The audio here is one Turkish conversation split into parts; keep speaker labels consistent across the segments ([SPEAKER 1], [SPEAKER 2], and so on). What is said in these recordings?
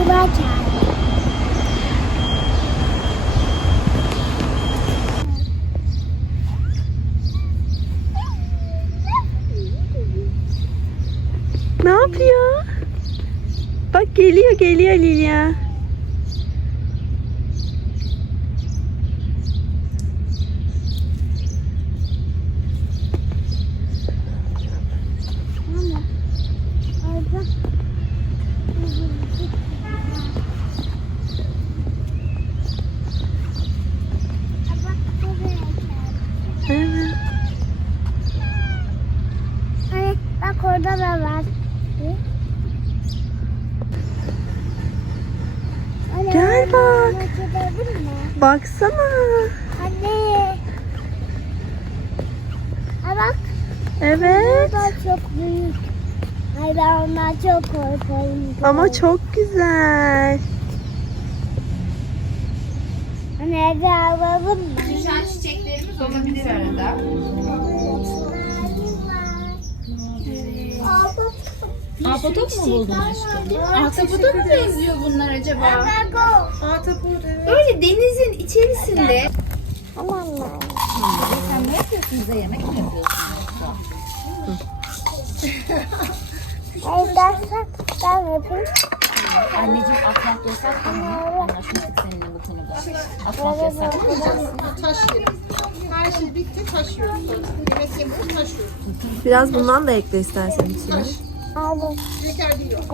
[SPEAKER 1] okula çağırdı.
[SPEAKER 2] Ne yapıyor? Bak geliyor geliyor Lilya.
[SPEAKER 1] Ama orada Bak buraya çağırdı.
[SPEAKER 2] Evet.
[SPEAKER 1] Hani da var.
[SPEAKER 2] Gel bak. Baksana.
[SPEAKER 1] Anne. Ha bak.
[SPEAKER 2] Evet.
[SPEAKER 1] Bunlar çok büyük. Ay ben ondan çok korkarım.
[SPEAKER 2] Ama çok güzel.
[SPEAKER 1] Anne evde alalım mı?
[SPEAKER 3] Güzel çiçeklerimiz olabilir arada.
[SPEAKER 4] Ahtapot mu buldun aşkım?
[SPEAKER 3] Ahtapota mı benziyor bunlar acaba?
[SPEAKER 4] Ahtapot evet.
[SPEAKER 3] Böyle denizin içerisinde.
[SPEAKER 1] Aman Allah'ım.
[SPEAKER 4] Sen ne yapıyorsun? Bize yemek mi yapıyorsun?
[SPEAKER 1] Ay dersen ben yapayım.
[SPEAKER 4] Anneciğim atmak yasak mı? Anlaşmıştık seninle bu konuda. Atmak yasak.
[SPEAKER 5] Taş. Her şey bitti taş yiyoruz. Yemek yemiyoruz taş yiyoruz.
[SPEAKER 2] Biraz bundan da ekle istersen içine.
[SPEAKER 1] Aldım.
[SPEAKER 5] Şeker değil o.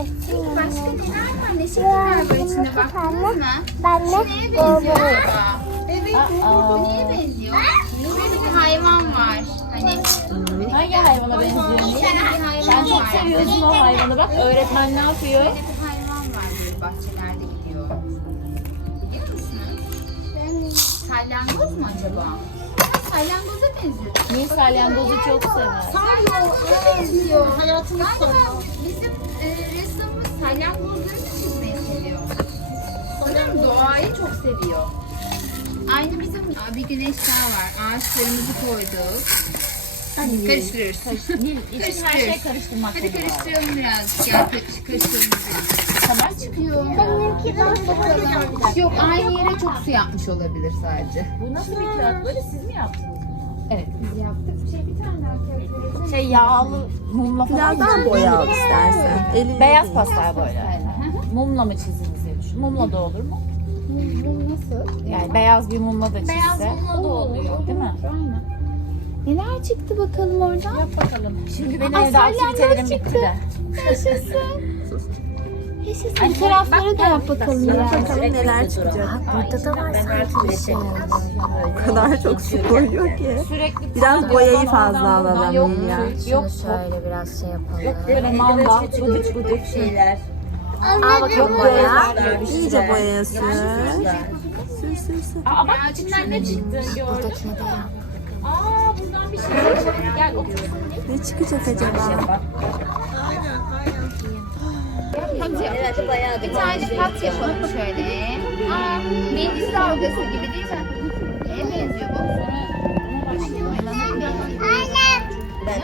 [SPEAKER 3] Başka neler var? Ne şekerler var içinde baktınız mı?
[SPEAKER 1] Ben de
[SPEAKER 3] Neye benziyor Neye benziyor? Bir hayvan var. Hani
[SPEAKER 4] hangi hayvana benziyor? Ben çok
[SPEAKER 3] var.
[SPEAKER 4] seviyorsun o hayvanı. Bak öğretmen ne yapıyor?
[SPEAKER 3] Böyle bir hayvan var böyle bahçelerde gidiyor. Biliyor musunuz? Salyangoz mu acaba? Salyangoza benziyor.
[SPEAKER 4] Niye salyangozu çok sever?
[SPEAKER 3] Salyangoza benziyor.
[SPEAKER 5] Hayatımız sarıyor.
[SPEAKER 3] bizim e, ressamımız salyangozları da çizmeyi seviyor. Sanırım doğayı çok seviyor. Aynı bizim Aa, bir güneş daha var. Ağaçlarımızı koyduk. Karıştırıyoruz.
[SPEAKER 4] Nil, için her şey karıştırmak
[SPEAKER 3] Hadi
[SPEAKER 4] zorunda.
[SPEAKER 3] karıştıralım biraz. Gel karış- karıştıralım.
[SPEAKER 4] Tamam.
[SPEAKER 3] Çıkıyor.
[SPEAKER 1] Benimki daha
[SPEAKER 3] Bakalım. Yok aynı yere çok su yapmış olabilir sadece.
[SPEAKER 4] Bu nasıl bir kağıt? Böyle siz mi yaptınız?
[SPEAKER 3] Evet biz yaptık. Şey bir tane daha.
[SPEAKER 4] Şey yağlı mumla falan.
[SPEAKER 2] Biraz daha boya al istersen. Elinle
[SPEAKER 4] Beyaz pastel böyle. Mumla mı çizdiniz diye düşün. Mumla da olur mu?
[SPEAKER 3] Nasıl?
[SPEAKER 4] Yani beyaz bir mumla da çizse.
[SPEAKER 3] Beyaz mumla da oluyor.
[SPEAKER 4] Değil mi?
[SPEAKER 3] Aynen. Neler çıktı bakalım oradan?
[SPEAKER 4] Yap bakalım. Şimdi benim evde aktivitelerim
[SPEAKER 3] çıktı.
[SPEAKER 4] bitti de.
[SPEAKER 3] Yaşasın.
[SPEAKER 4] Ay,
[SPEAKER 3] Bu tarafları da yap bakalım biraz.
[SPEAKER 2] Bakalım neler çıkacak.
[SPEAKER 4] Burada da var sanki bir şey.
[SPEAKER 2] O kadar çok su koyuyor ki.
[SPEAKER 4] Sürekli
[SPEAKER 2] Biraz boyayı fazla alalım
[SPEAKER 4] Yok,
[SPEAKER 2] Lilya.
[SPEAKER 4] Yok
[SPEAKER 6] Şöyle biraz şey yapalım.
[SPEAKER 4] Yok böyle manda, bıdık bıdık şeyler.
[SPEAKER 2] Aa bak yok boya. İyice boyaya sür. Sür sür sür.
[SPEAKER 4] Aa bak içinden ne çıktı gördün.
[SPEAKER 6] Yap.
[SPEAKER 4] Aa buradan bir şey çıktı. Gel otur.
[SPEAKER 2] Ne çıkacak acaba?
[SPEAKER 3] Bir tane pat yapalım şöyle. Aa, mendil dalgası gibi değil mi? Neye benziyor bu?
[SPEAKER 1] Anne.
[SPEAKER 6] Ben.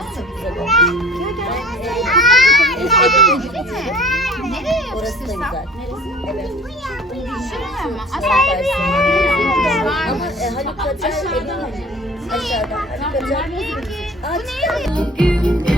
[SPEAKER 3] Nereye yapıştırsam?
[SPEAKER 6] Evet.
[SPEAKER 3] Şuraya mı?
[SPEAKER 6] Var Ama e, Haluk Kacar emin Aşağıda. Haluk Kacar. Aa, çıktı.
[SPEAKER 3] Bugün